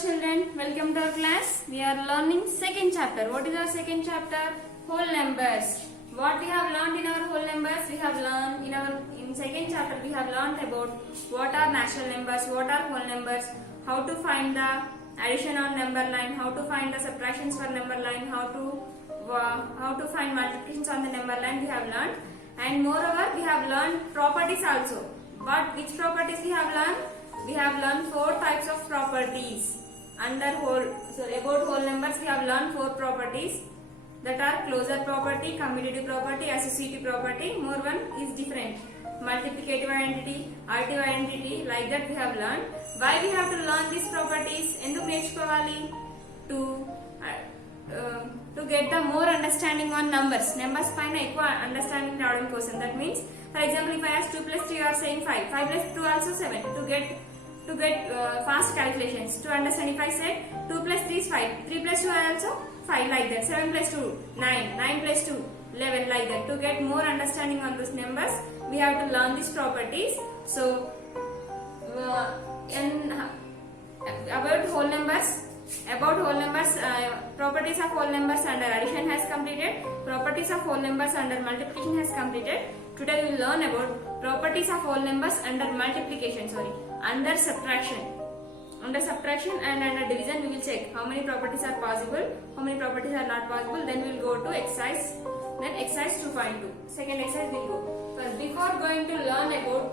children, welcome to our class. We are learning second chapter. What is our second chapter? Whole numbers. What we have learned in our whole numbers? We have learned in second chapter we have learned about what are natural numbers, what are whole numbers, how to find the addition on number line, how to find the subtractions for number line, how to find multiplications on the number line we have learned, and moreover we have learned properties also. But which properties we have learned? We have learned 4 types of properties. About whole numbers we have learned 4 properties, that are closure property, commutative property, associative property. More one is different, multiplicative identity, additive identity, like that we have learned. Why we have to learn these properties? ఎందుకు నేర్చుకోవాలి? To get the more understanding on numbers పైన ఎక్కువ understanding రావడం కోసం. That means, for example, if I ask 2 plus 3, you are saying 5. 5 plus 2 also 7. To get fast calculations. To understand, if I said 2 plus 3 is 5, 3 plus 2 also 5, like that. 7 plus 2 9, 9 plus 2 11, like that. To get more understanding on these numbers, we have to learn these properties. So about whole numbers, properties of whole numbers under addition has completed. Properties of whole numbers under multiplication has completed. Today we will learn about properties of whole numbers under multiplication. Under subtraction. Under subtraction and under division we will check how many properties are possible, how many properties are not possible. Then we will go to exercise. Then exercise 2.2. Second exercise we will go. But before going to learn about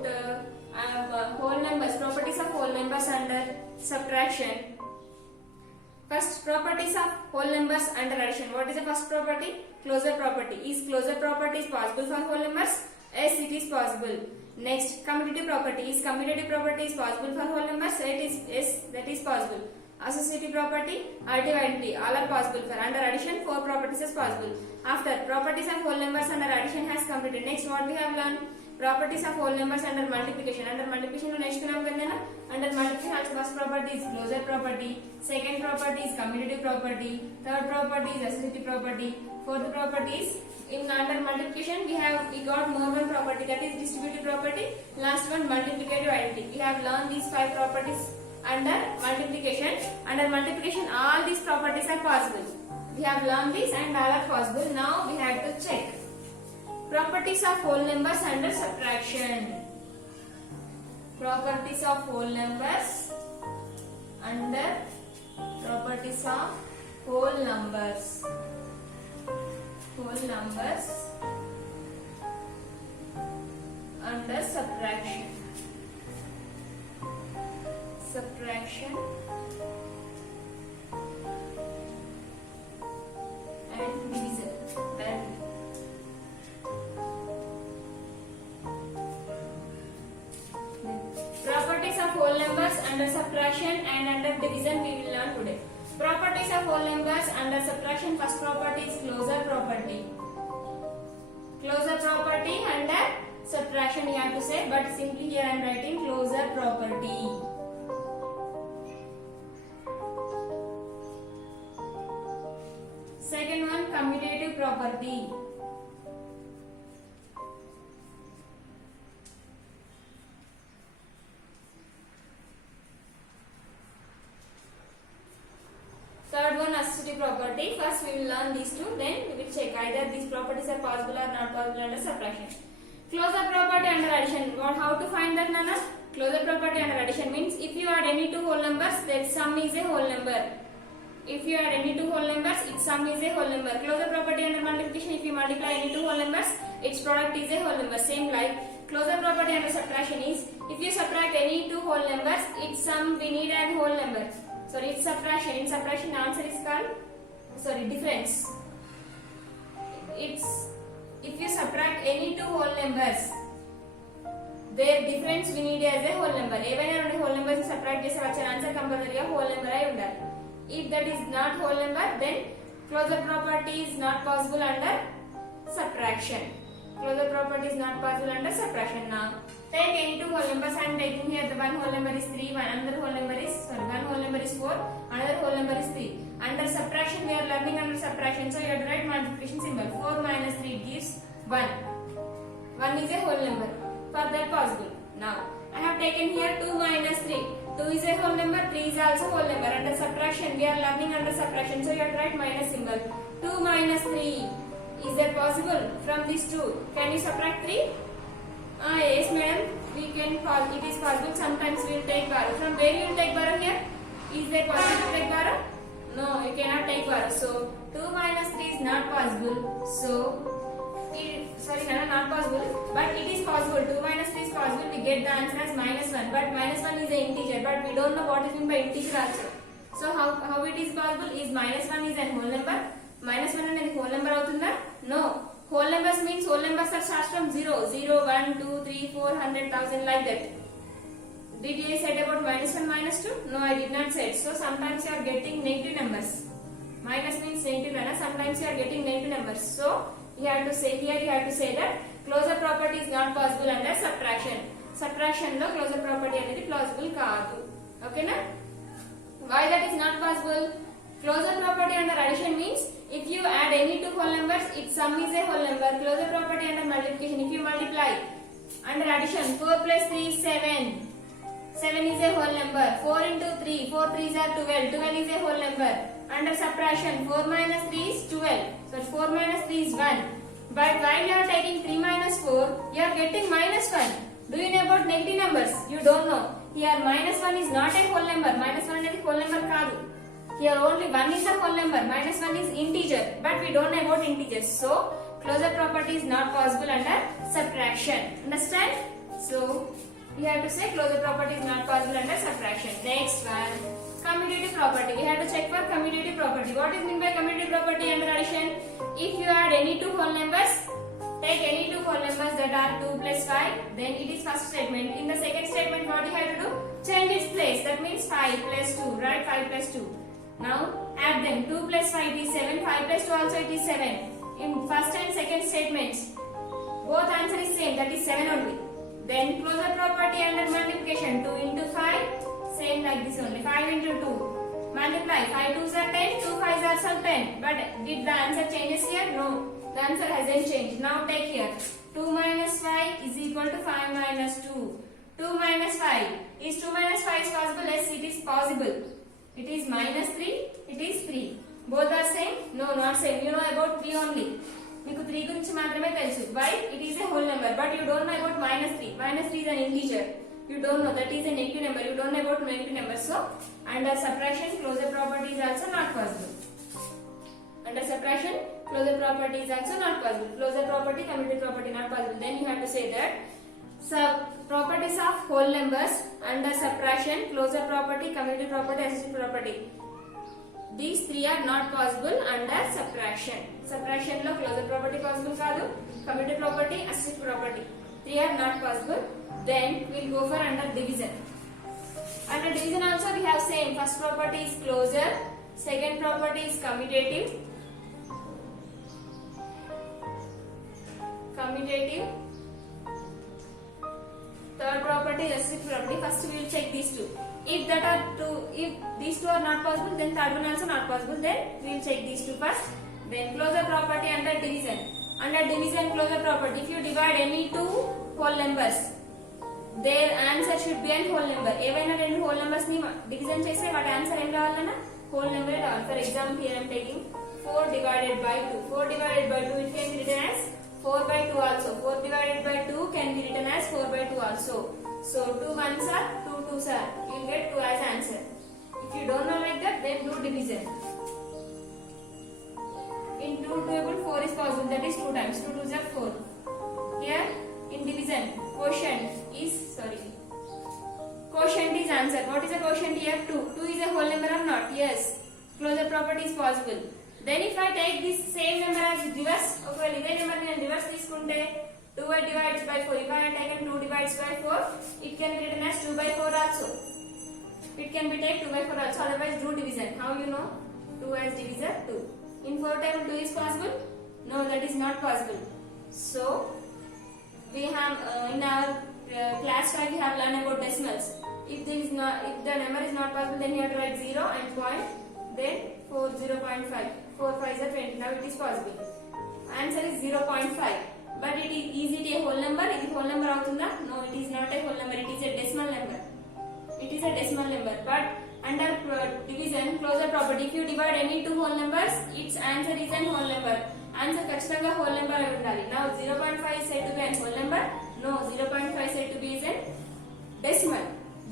whole numbers, properties of whole numbers under subtraction. First, properties of whole numbers under addition. What is the first property? Closure property. Is closure property is possible for whole numbers? Yes, it is possible. Next, commutative property. Is commutative property is possible for whole numbers? Yes, that is possible. Associative property, additive identity, all are possible. For under addition, 4 properties is possible. After properties of whole numbers under addition has completed. Next, what we have learned? Properties of whole numbers under multiplication. Under multiplication నేర్చుకున్నాం కదా. Under multiplication first property is closure property, second property is commutative property, third property is associative property, fourth property is under multiplication we got more one property, that is distributive property. Last one, multiplicative identity. We have learned these 5 properties under multiplication. Under multiplication all these properties are possible. We have learned these and all are possible. Now we have to check properties of whole numbers under subtraction. Properties of whole numbers under properties of whole numbers. Whole numbers under subtraction. Subtraction and division. Properties of whole numbers under subtraction and under division we will learn today. Properties of whole numbers under subtraction. First property is closure property. Closure property under subtraction we have to say, but simply here I am writing closure property. Second one, commutative property. Third one, associative property. First we will learn these two, then we will check either these properties are possible or not possible under subtraction. Closure property under addition. How to find that, Nana? Closure property under addition means if you add any 2 whole numbers, then sum is a whole number. If you add any 2 whole numbers, its sum is a whole number. Closure property under multiplication, if you multiply any 2 whole numbers, its product is a whole number. Same like closure property under subtraction is if you subtract any 2 whole numbers, its sum we need a whole number. Sorry, it's subtraction. In subtraction, the answer is called difference. It's if you subtract any 2 whole numbers, their difference we need as a whole number. ఏవైనా 2 whole numbers subtract చేస్తే వచ్చే answer కంపల్సరీగా whole number అయి ఉండాలి. If that is not whole number, then closure property is not possible under subtraction. Closure property is not possible under subtraction. Now take any 2 whole numbers. I am taking here the one whole number is 3, one whole number is 4, another whole number is 3. Under subtraction we are learning under subtraction, so you have to write multiplication symbol. 4 minus 3 gives 1. 1 is a whole number. For that possible. Now I have taken here 2 minus 3. 2 is a whole number, 3 is also whole number. Under subtraction, we are learning under subtraction, so you have to write minus symbol. 2 minus 3, is that possible from these two? Can you subtract 3? Yes madam, we can, it is possible. Sometimes we will take borrow. From where you will take borrow here? Is there possible to take borrow? No, you cannot take borrow. So 2 minus 3 is not possible. So not possible, but it is possible. 2 minus 3 is possible. We get the answer as minus 1, but minus 1 is an integer, but we don't know what is meant by integer also. So how it is possible? Is minus 1 is a whole number? Minus 1 అనేది whole number అవుతుందా? No. Whole numbers means whole numbers are starts from 0. 0, 1, 2, 3, 4, 100, 1000 like that. Did you say about minus 1, minus 2? No, I did not say it. So sometimes you are getting negative numbers. Minus means negative, and sometimes you are getting negative numbers. So you have to say here, you have to say that closure property is not possible under subtraction. Subtraction lo closure property అనేది plausible కాదు. Okay na? Why that is not possible? Closure property under addition means if you add any two whole numbers, its sum is a whole number. Closure property under multiplication, if you multiply under addition, 4 plus 3 is 7. 7 is a whole number. 4 into 3, 4 3s are 12. 12 is a whole number. Under subtraction, 4 minus 3 is 12. So 4 minus 3 is 1. But while you are taking 3 minus 4, you are getting minus 1. Do you know about negative numbers? You don't know. Here minus 1 is not a whole number. Minus 1 is a whole number kaadu. Here only 1 is a whole number. Minus 1 is integer. But we don't know about integers. So closure property is not possible under subtraction. Understand? So we have to say closure property is not possible under subtraction. Next one, commutative property. We have to check for commutative property. What is meant by commutative property under addition? If you add any two whole numbers, take any two whole numbers that are 2 plus 5, then it is first statement. In the second statement, what you have to do? Change its place. That means 5 plus 2. Write 5 plus 2. Now add them. 2 plus 5 is 7. 5 plus 2 also it is 7. In first and second statements, both answer is same. That is 7 only. Then closure property under multiplication, 2 into 5, same like this only, 5 into 2. Multiply, 5 2s are 10, 2 5s are also 10. But did the answer changes here? No, the answer hasn't changed. Now take here, 2 minus 5 is equal to 5 minus 2. 2 minus 5, is 2 minus 5 is possible? Yes, it is possible. It is minus 3, it is 3. Both are same? No, not same. You know about 3 only. మీకు 3 గురించి మాత్రమే తెలుసు. Why? It is a whole number, but you don't know about minus 3. Minus 3 is an integer. You don't know that is a negative number. You don't know about negative numbers. So under subtraction, closure property is also not possible. Under subtraction, closure property is also not possible. Closure property, commutative property not possible. Then you have to say that properties of whole numbers under subtraction, closure property, commutative property, associative property. These three are not possible under subtraction. Subtraction lo closure property possible kaadu, commutative property, associative property. Three are not possible. Then we will go for under division. Under division also we have same. First property is closure, second property is commutative, third property is associative property. First we will check these two. If these two are not possible, then third one also not possible. Then we will check these two first. Then closure property under division. Under division, closure property. If you divide any two whole numbers, their answer should be a whole number. ఏవైనా రెండు whole numbers ని division చేస్తే వాటి answer ఏం రావాలన్నా whole number రావాలి. For example, here I am taking 4 divided by 2. 4 divided by 2 it can be written as 4 by 2 also. 4 divided by 2 can be written as 4 by 2 also. So 2 ones are 2 2s are. You will get 2 as answer. If you don't know like that, then do division. In 2 table 4 is possible. That is 2 times. 2 2s are 4. Here in division, quotient is answer. What is a quotient here? 2. 2 is a whole number or not? Yes. Closure property is possible. Then if I take this same number as reverse, okay, ఇదే number ని reverse తీసుకుంటే 2 divides by 4. If I have taken 2 divides by 4, it can be written as 2 by 4 also. It can be taken 2 by 4 also. Otherwise, do division. How you know? 2 as divisor 2. In 4 table 2 is possible? No, that is not possible. So we have in our class 5 we have learned about decimals. If the number is not possible, then you have to write 0 and point. Then 4 0.5. 4 5s are 20. Now it is possible. Answer is 0.5. But is it a whole number? Is it whole number avutunda? No, it is not a whole number. It is a decimal number. it is a decimal number. But under division closure property, if you divide any two whole numbers, its answer is an whole number. Answer ఖచ్చితంగా whole number అయి ఉండాలి. Now 0.5 is said to be an whole number. No, 0.5 said to be is an decimal.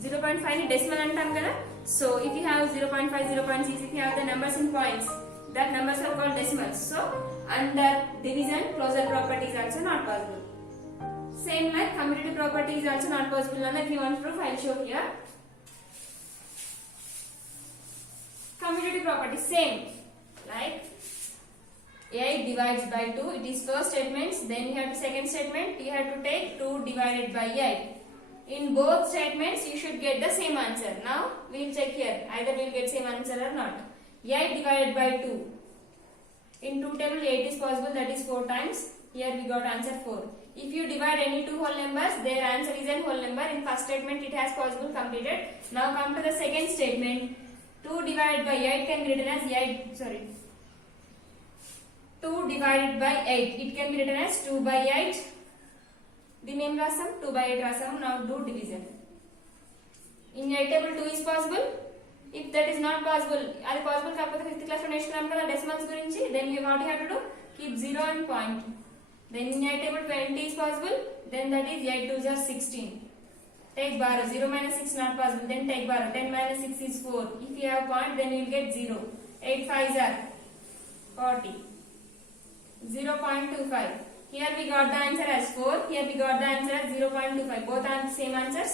0.5 ni decimal antam kada. So if you have 0.5, 0.6, if you have the numbers in points, that numbers are called decimals. So under division closure property is also not possible. Same like commutative property is also not possible. Now if you want proof, I will show here. Commutative property same like 8 divides by 2. It is first statements. Then you have the second statement. You have to take 2 divided by 8. In both statements, you should get the same answer. Now we will check here. Either we will get same answer or not. 8 divided by 2. In 2 table 8 is possible. That is 4 times. Here we got answer 4. If you divide any two whole numbers, their answer is a whole number. In first statement, it has possible completed. Now come to the second statement. 2 divided by 8 can be written as 8. Sorry. 2 divided by 8. It can be written as 2 by 8. The name rasam 2 by 8 rasam. Now do division. In 8 table 2 is possible. If that is not possible, are possible కాకపోతే 5th class లో నేర్చుకున్నాం కదా decimals గురించి. Then you what you have to do? Keep 0 and point. Then in 8 table 20 is possible. Then that is 8 2s are 16. Take bar. 0 minus 6 not possible. Then take bar. 10 minus 6 is 4. If you have point, then you will get 0. 8 5s are 40. 0.25. Here we got the answer as 4. Here we got the answer as 0.25. Both are same answers.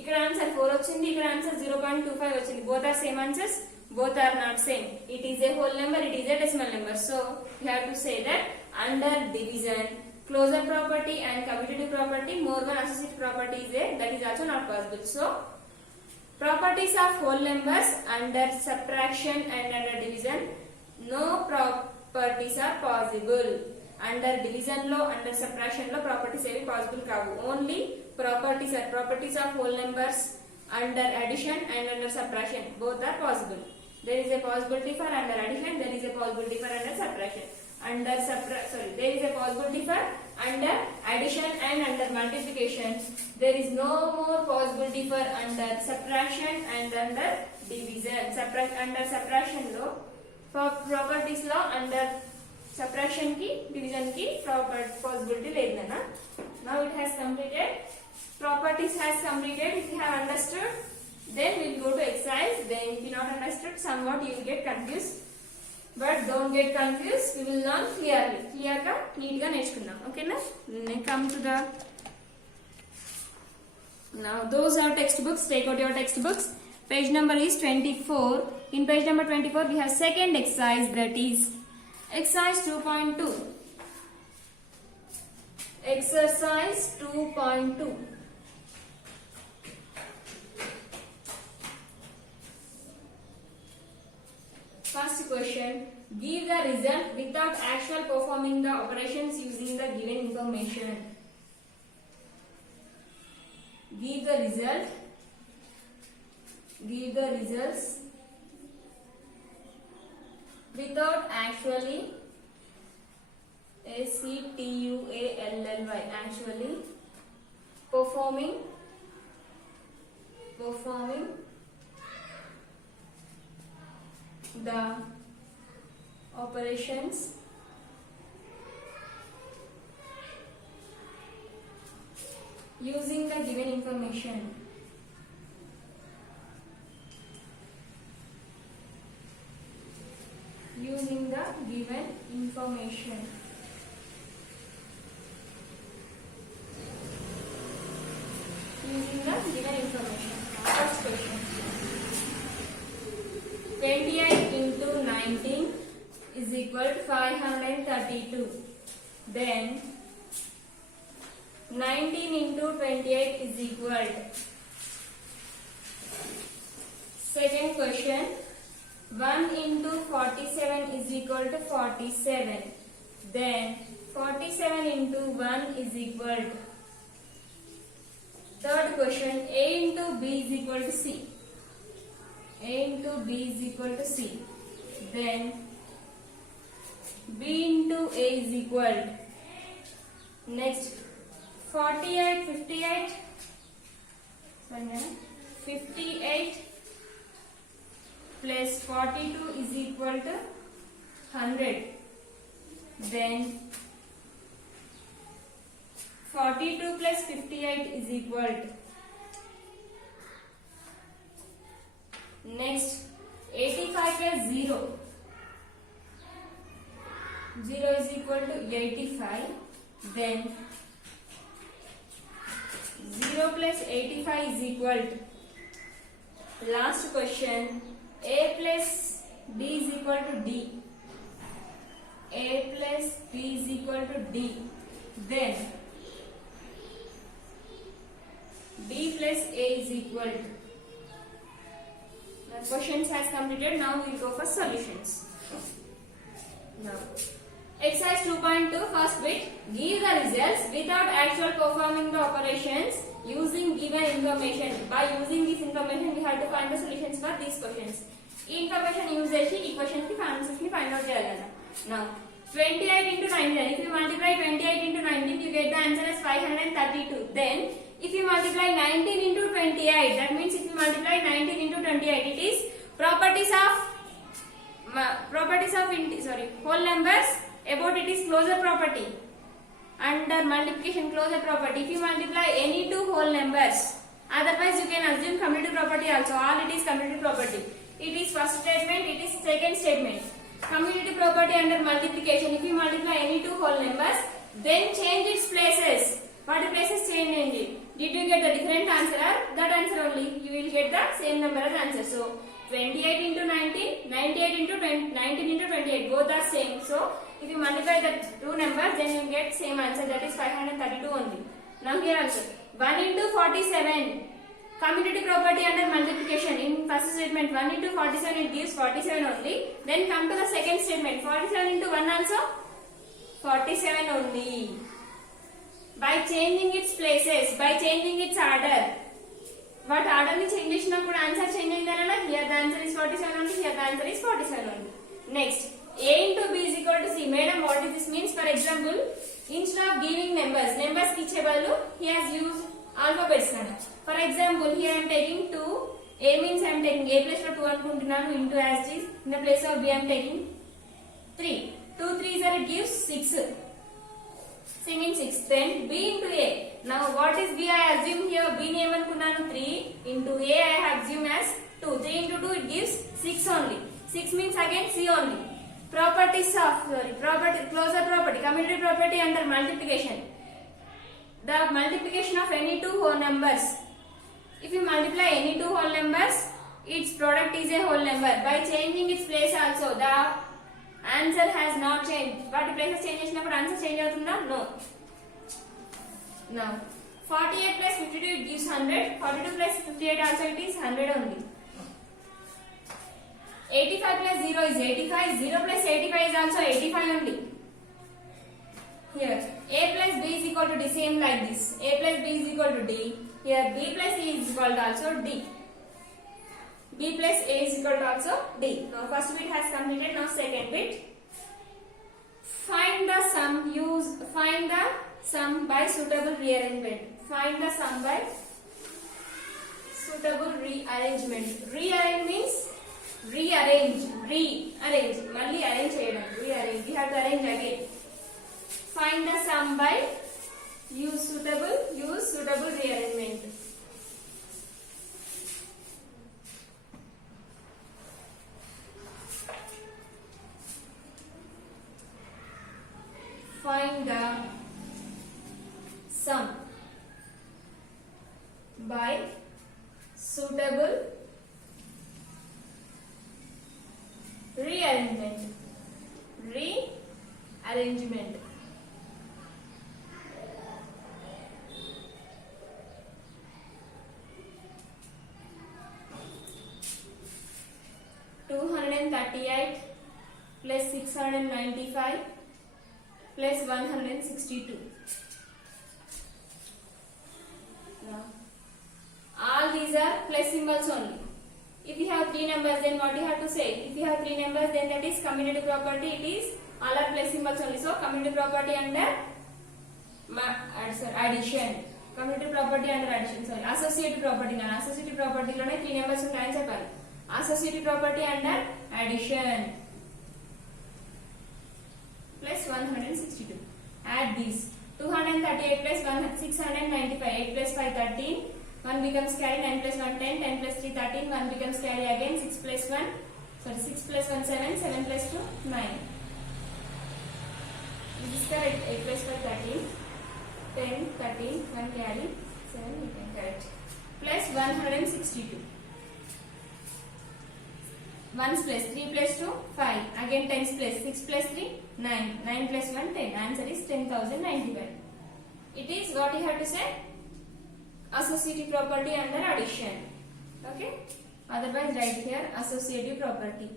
ఇక్కడ answer 4 వచ్చింది, ఇక్కడ answer 0.25 వచ్చింది. Both are same answers. Both are not same. It is a whole number. It is a decimal number. So you have to say that under division, closure property and commutative property, more one associative property is there. That is also not possible. So properties of whole numbers under subtraction and under division, no properties are possible. Under division lo, under subtraction lo properties evi possible kavu. Only properties are properties of whole numbers under addition and under subtraction. Both are possible. There is a possibility for under addition. There is a possibility for under subtraction. There is a possibility for under addition and under multiplication. There is no more possibility for under subtraction and under division. Under subtraction lo, for properties lo, under subtraction ki, division ki possibility ledana. Now it has completed. Properties has completed. If you have understood, then we will go to exercise. Then if you not understood, somewhat you will get confused. But don't get confused. We will learn clearly. Clear ga, neat ga నేర్చుకుందాం. Okay na? Then come to the. Now those are textbooks. Take out your textbooks. Page number is 24. In page number 24, we have second exercise, that is exercise 2.2. Exercise 2.2. First question, give the result without actual performing the operations using the given information. Give the results without actually actually performing the operations using the given information. Using the given information. First question. 28 into 19 is equal to 532. Then 19 into 28 is equal to. Second question. 1 into 47 is equal to 47. Then 47 into 1 is equal to. Third question, A into B is equal to C. A into B is equal to C. Then B into A is equal to. Next, 48, 58. 58 plus 42 is equal to 100. Then 42 plus 58 is equal to, next 85 plus 0 is equal to 85. Then 0 plus 85 is equal to, last question, a plus b is equal to d. A plus b is equal to d. Then b plus a is equal to. The questions has completed. Now we will go for solutions. Now exercise 2.2, first bit, give the results without actual performing the operations using given information. By using this information we have to find the solutions for these questions. ఈ information use చేసి ఈ question కి answers ని find out చేయాలన్న. Now 28 into 19, if you multiply 28 into 19 you get the answer as 532. Then if you multiply 19 into 28, that means if you multiply 19 into 28, it is properties of whole numbers. About it is closure property. Under multiplication, closure property. If you multiply any two whole numbers, otherwise you can assume commutative property also. All it is commutative property. It is first statement, it is second statement. Commutative property under multiplication. If you multiply any two whole numbers, then change its places. What places change? Did you get the different answer or that answer only? You will get the same number as answer. So 28 into 19, 98 into 19 into 28, both are same. So if you multiply the two numbers, then you get same answer, that is 532 only. Now here also 1 into 47, commutative property under multiplication. In first statement 1 into 47, it gives 47 only. Then come to the second statement, 47 into 1 also 47 only. By changing its places, by changing its order. What order ni change chesinapudu answer change ayindana. Here the answer is 47 only, here the answer is 47 only. Next, a into b is equal to c. Madam, what is this means? For example, instead of giving numbers ki iche badalu he has used alphabets kana. For example, here I am taking 2. A means I am taking a place lo 2 anukuntunnanu into as it is. In the place of b I am taking 3. 2 3s are, it gives 6. C means 6. Then b into a. Now what is b? I assume here b ni em anukunnanu 3 into a I have assumed as 2. 3 into 2 it gives 6 only. 6 means again c only. Properties of closure property, commutative property under multiplication. The multiplication of any two whole numbers. If you multiply any two whole numbers, its product is a whole number. By changing its place also, the answer has not changed. But places change chesinapudu answer change avutunda? No. Now 48 plus 52 it gives 100. 42 plus 58 also it is 100 only. 85 plus 0 is 85. 0 plus 85 is also 85 only. Here a plus b is equal to d, same like this. A plus b is equal to d. Here b plus c is equal to also d. B plus a is equal to also d. Now first bit has completed. Now second bit. Find the sum by suitable rearrangement. Find the sum by suitable rearrangement. Rearrange means rearrange. Malli arrange cheyadam. Rearrange. We have to arrange again. Find the sum by use suitable rearrangement. Find the sum by suitable rearrangement. 238 plus 695 plus 162. Now, all these are plus symbols only. If you have three numbers, then what you have to say? If you have three numbers, then that is commutative property. It is all are plus symbols only. So commutative property under addition. Commutative property under addition. Sorry, associative property. Associative property లోనే 3 numbers ఉంటాయని చెప్పాలి. Associative property under addition. Plus 162. Add these. 238 plus 695. 8 plus 5 13. 1 becomes carry. 9 plus 1 10. 10 plus 3 13. 1 becomes carry again. 6 plus 1 7. 7 plus 2 9. This is correct. 8 plus 5 13. 10 13. 1 carry. 7 you can correct. Plus 162. 1's place 3 plus 2 5. Again 10's place 6 plus 3 9. 9 plus 1 10. Answer is 10,091. It is what you have to say. Associative property under addition. Okay. Otherwise write here associative property.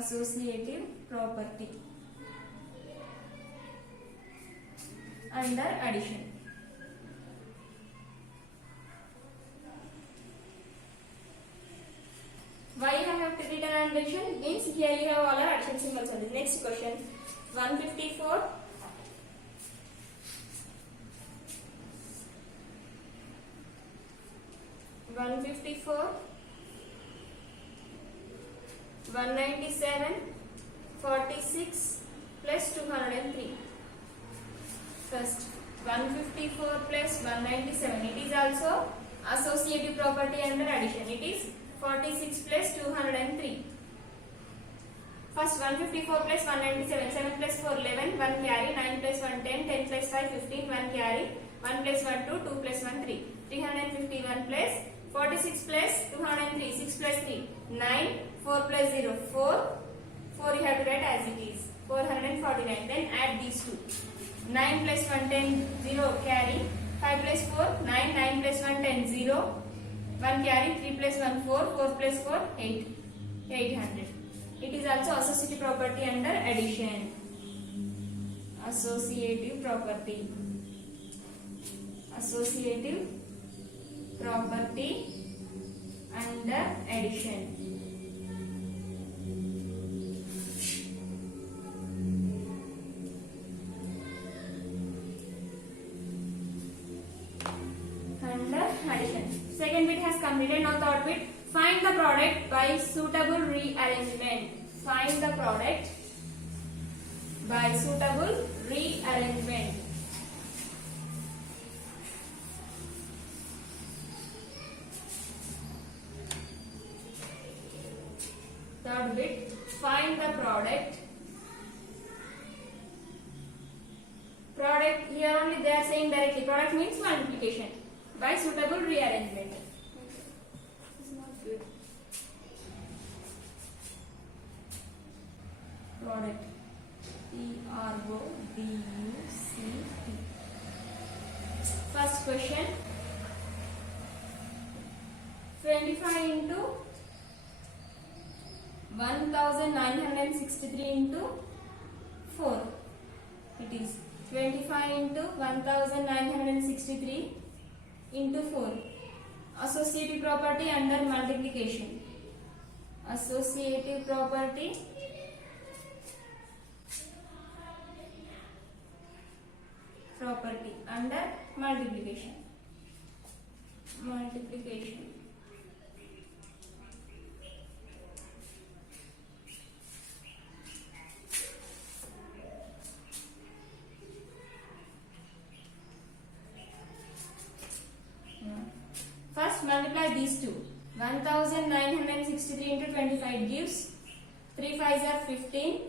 Associative property under addition. Why I have written and addition means here you have all our addition symbols on the next question. 154 197 46 plus 203. First 154 plus 197, it is also associative property under addition. It is 46 plus 203. First 154 plus 197, 7 plus 4 11, 1 carry, 9 plus 1 10, 10 plus 5 15, 1 carry, 1 plus 1 2, 2 plus 1 3. 351 plus 46 plus 203, 6 plus 3 9, 4 plus 0 4, 4 you have to write as it is 449. Then add these two. 9 plus 1 10 0 carry, 5 plus 4 9, 9 plus 1 10 0, 1 carry, 3 plus 1 4, 4 plus 4 8, 800. It is also associative property under addition. Associative property. Associative property under addition. Under addition. Second bit has completed. Now third bit. Find the product by suitable rearrangement. Find the product by suitable rearrangement. Third bit. Find the product. Product here only they are saying directly. Product means multiplication by suitable rearrangement. Product Product. First question. 25 into 1963 into 4. It is 25 into 1963 into 4. Associative property under multiplication. Associative property under multiplication. First multiply these two. 1963 into 25 gives 3 5s are 15,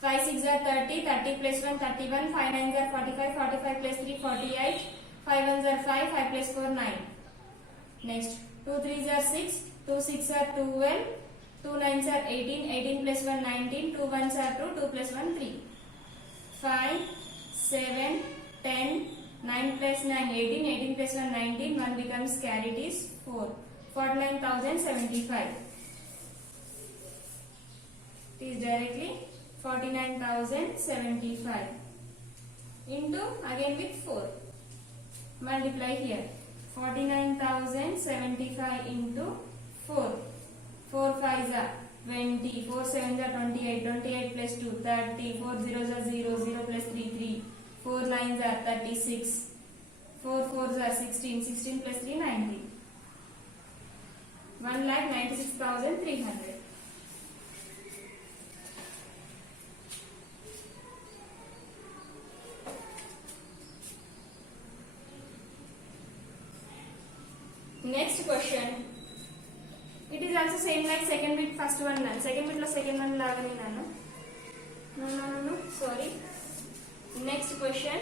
5 6 are 30, 30 plus 1 31, 5 9s are 45, 45 plus 3 48, 5 1s are 5, 5 plus 4 9. Next 2 3s are 6, 2 6 are 12, 2 9s are 18, 18 plus 1 19, 2 1s are 2, 2 plus 1 3, 5 7 10, 9 plus 9 18, 18 plus 1 19, 1 becomes carry, it is 4, 49,075. It is directly 49,075 into again with 4. Multiply here. 49,075 into 4. 4 5s are 20, 4 7s are 28, 28 plus 2 30, 4 zeros are 0, 0 plus 3 3, 4 9s are 36, 4 4s are 16, 16 plus 3 19, 1,96,300. Next question. It is also same like second bit first one. Second bit lo second one lagane nanu. No. Sorry. Next question.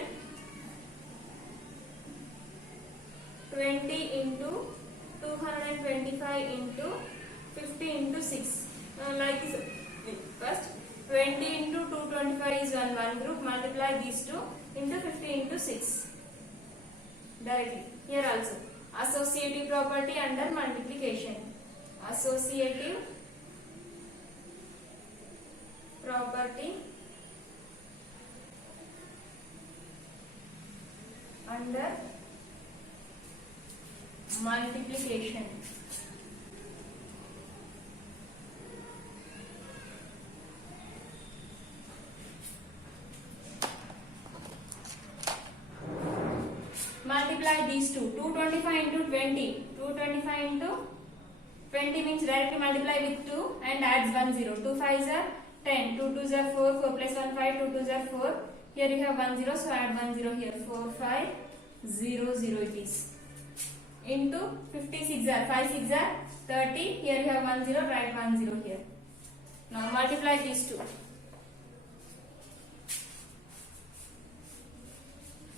20 into 225 into 50 into 6. Like this. First 20 into 225 is one group. Multiply these two into 50 into 6. Directly. Here also. Associative property under multiplication. Associative property under multiplication. Multiply these two. 225 into 20. 225 into 20 means directly multiply with 2 and adds 1 0. 2 5s are 10. 2 2s are 4. 4 plus 1 5. 2 2s are 4. Here you have 1 0, so add 1 0 here. 4 5 0 0 it is. Into 56 are 5 6 are 30. Here you have 1 0. Write 1 0 here. Now multiply these two.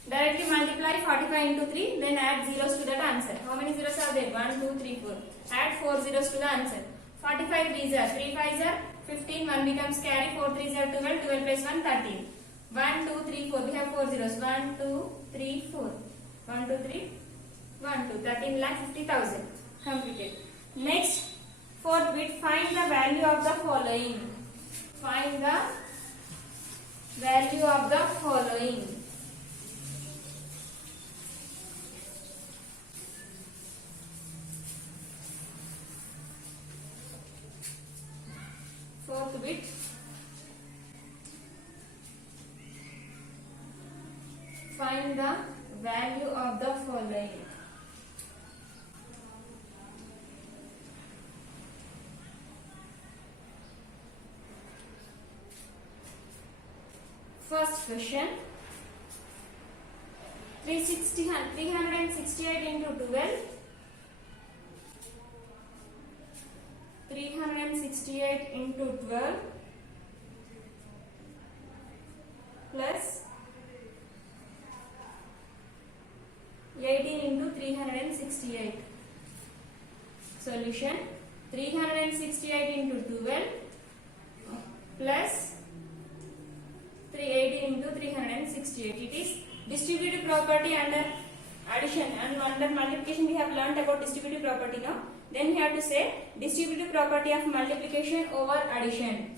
Directly multiply 45 into 3, then add zeros to that answer. How many zeros are there? 1, 2, 3, 4. Add 4 zeros to the answer. 45 3s are 3 5s are 15. 1 becomes carry. 4 3s are 12. 12 plus 1 13. 1, 2, 3, 4. We have 4 zeros. 1, 2, 3, 4. 1, 2, 3, 1, 2. 13,50,000. Completed. Next, fourth bit. Find the value of the following. Find the value of the following. Fourth bit. Find the value of the following. First question. 368 into 12. 368 into 12 plus 18 into 368. Solution. 368 into 12 plus 318 into 368. It is distributive property under addition, and under multiplication we have learnt about distributive property now. Then we have to say distributive property of multiplication over addition.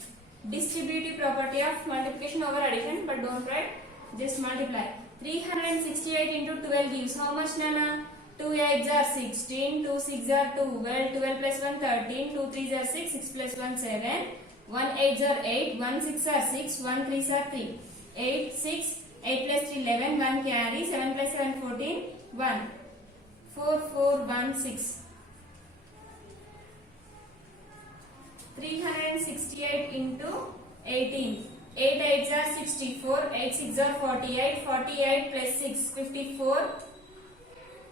Distributive property of multiplication over addition, but don't write, just multiply. 368 into 12 gives how much, Nana? 2 8s are 16, 2 6s are 12, 12 plus 1 13, 2 3s are 6, 6 plus 1 7, 1 8s are 8, 1 6s are 6, 1 3s are 3, 8 6, 8 plus 3 11, 1 carry, 7 plus 7 14, 1, 4 4 1 6. 368 into 18. 8 8s are 64, 8 6s are 48, 48 plus 6 54,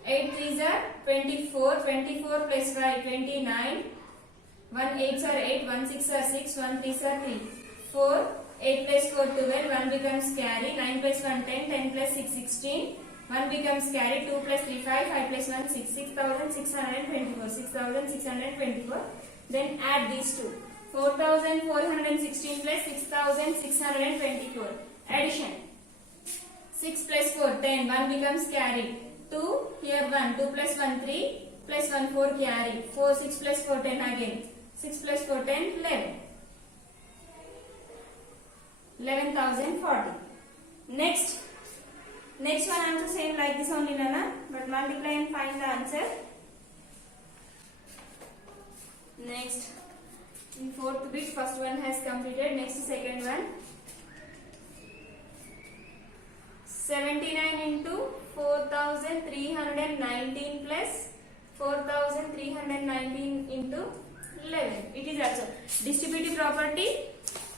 8 3s are 24, 24 plus 5 29, 1 8s are 8, 1 6s are 6, 1 3s are 3, 4, 8 plus 4 12, 1 becomes carry, 9 plus 1 10, 10 plus 6 16, 1 becomes carry, 2 plus 3 5, 5 plus 1 6, 6,624, 6,624. Then add these two. 4,416 plus 6,624. Addition. 6 plus 4 10. 1 becomes carry. 2 here 1. 2 plus 1 3 plus 1 4 carry. 4 6 plus 4 10 again. 6 plus 4 10 11. 11,040. Next one also same like this only, Nana, but multiply and find the answer. Next, in fourth bit, first one has completed. Next, second one. 79 into 4319 plus 4319 into 11. It is also distributive property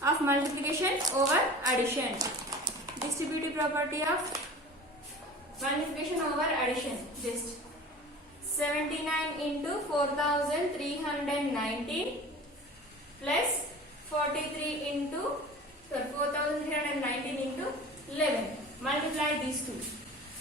of multiplication over addition. Distributive property of multiplication over addition. Just 79 into 4319 plus 43 into 4319 into 11. Multiply these two.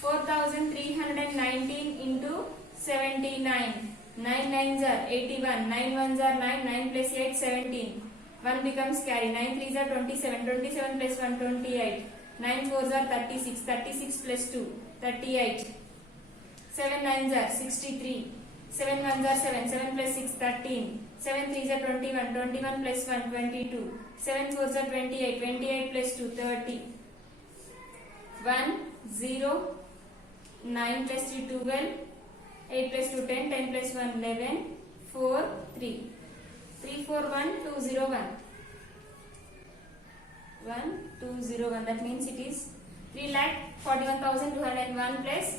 4319 into 79. 9 nines are 81. 9 ones are 9. 9 plus 8 17. 1 becomes carry. 9 threes are 27. 27 plus 1 28. 9 fours are 36. 36 plus 2 38. 7 nines are 63. 7 ones are 7. 7 plus 6 13. 7 threes are 21. 21 plus 1 22. 7 fours are 28. 28 plus 2 30. 1 0. 9 plus 3 12. 8 plus 2 10. 10 plus 1 11. 4 3. 3 4 1 2 0 1. 1 2 0 1. That means it is 3,41,201 plus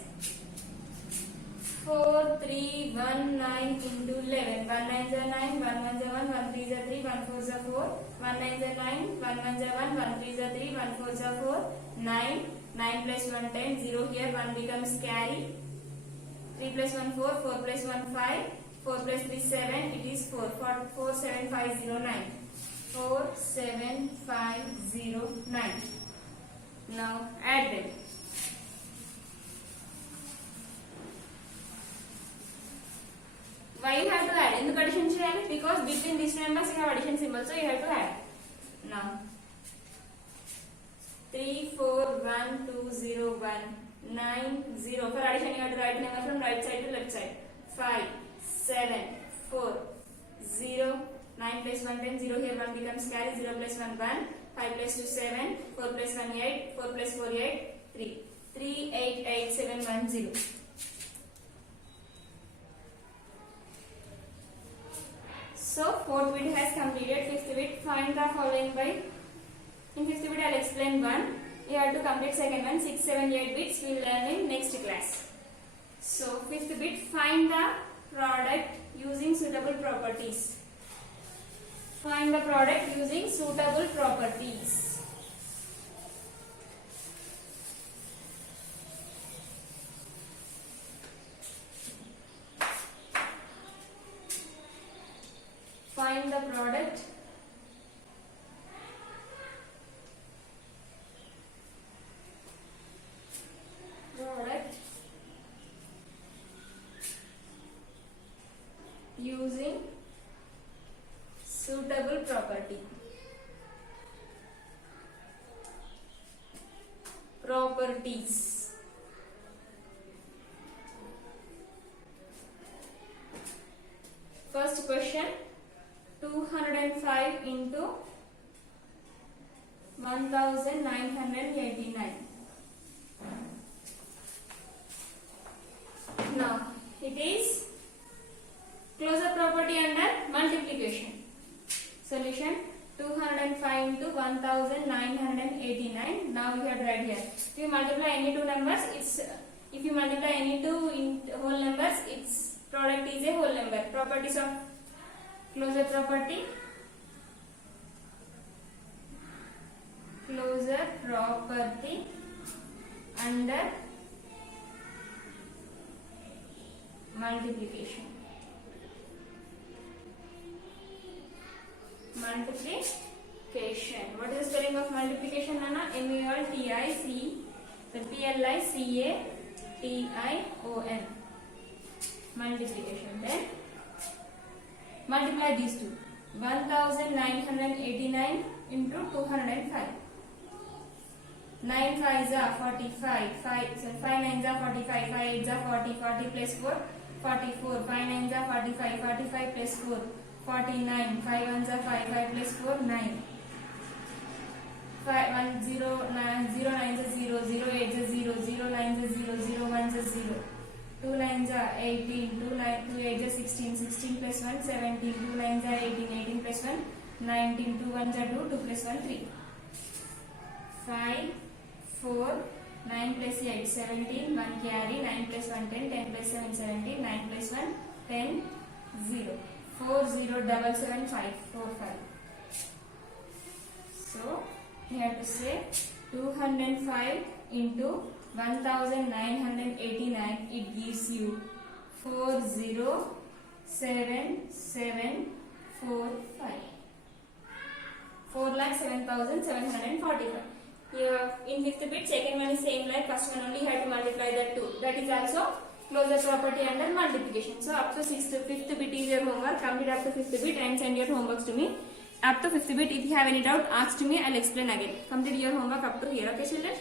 4319 into 11. 1 nines are 9, 1 ones are 1, 1 threes are 3, 1 fours are 4, 1 nines are 9, 1 ones are 1, 1 threes are 3, 1 fours are 4, 9, 9 plus 1 10, 0 here, 1 becomes carry, 3 plus 1 4, 4 plus 1 5, 4 plus 3 7, it is 4, 47509. 47509. Now add them. Why you have to add? In the addition cheyali because between these two numbers you have addition symbol, so you have to add. Now 3 4 1 2 0 1 9 0. For addition you have to write number from right side to left side. 5 7 4 0. 9 plus 1 10, 0 here, 1 becomes carry, 0 plus 1 1, 5 plus 2 7, 4 plus 1 8, 4 plus 4 8, 3. 3 8 8 7 1 0. So fourth bit has completed. Fifth bit, find the following by. In fifth bit I will explain one. You have to complete second one. 6 7 8 bits we will learn in next class. So fifth bit, find the product using suitable properties. Find the product using suitable properties. Find the product using suitable properties. First question, 205 into 1989. Now it is closure property under multiplication. Solution, 205 into 1989. Now you have to write here. If you multiply any two numbers, if you multiply any two whole numbers, its product is a whole number. Properties of closure property. Closure property under multiplication. Multiplication. What is the spelling of multiplication, Nana? Multiplication. Multiplication. Then multiply these two. 1989 into 205. 9 5s are 45. 5 9s are 45. 5 8s are 40. 40 plus 4 44. 5 9s are 45. 45 plus 4 49. 5 1s are 5. 5 plus 4 9. 5 1 0 9 0 9s are 0. 0 8s are 0. 0 9s are 0. 0 1s are 0. 2 9s are 18. 2 8s are 16. 16 plus 1 17. 2 9s are 18. 18 plus 1 19. 2 1s are 2. 2 plus 1 3. 5 4 9 plus 8 17, 1 carry, 9 plus 1 10, 10 plus 7 17, 9 plus 1 10, 0. 4 0 7 7 5 4 5. So we have to say 205 into 1989, it gives you 407,745. 4,07,745. Here in fifth bit, second one is same like first one, only you have to multiply that 2. That is also closure property under multiplication. So up to fifth bit is your homework. Complete up to fifth bit and send your homeworks to me. Up to fifth bit, if you have any doubt, ask to me. I'll explain again. Complete your homework up to here. Okay, children.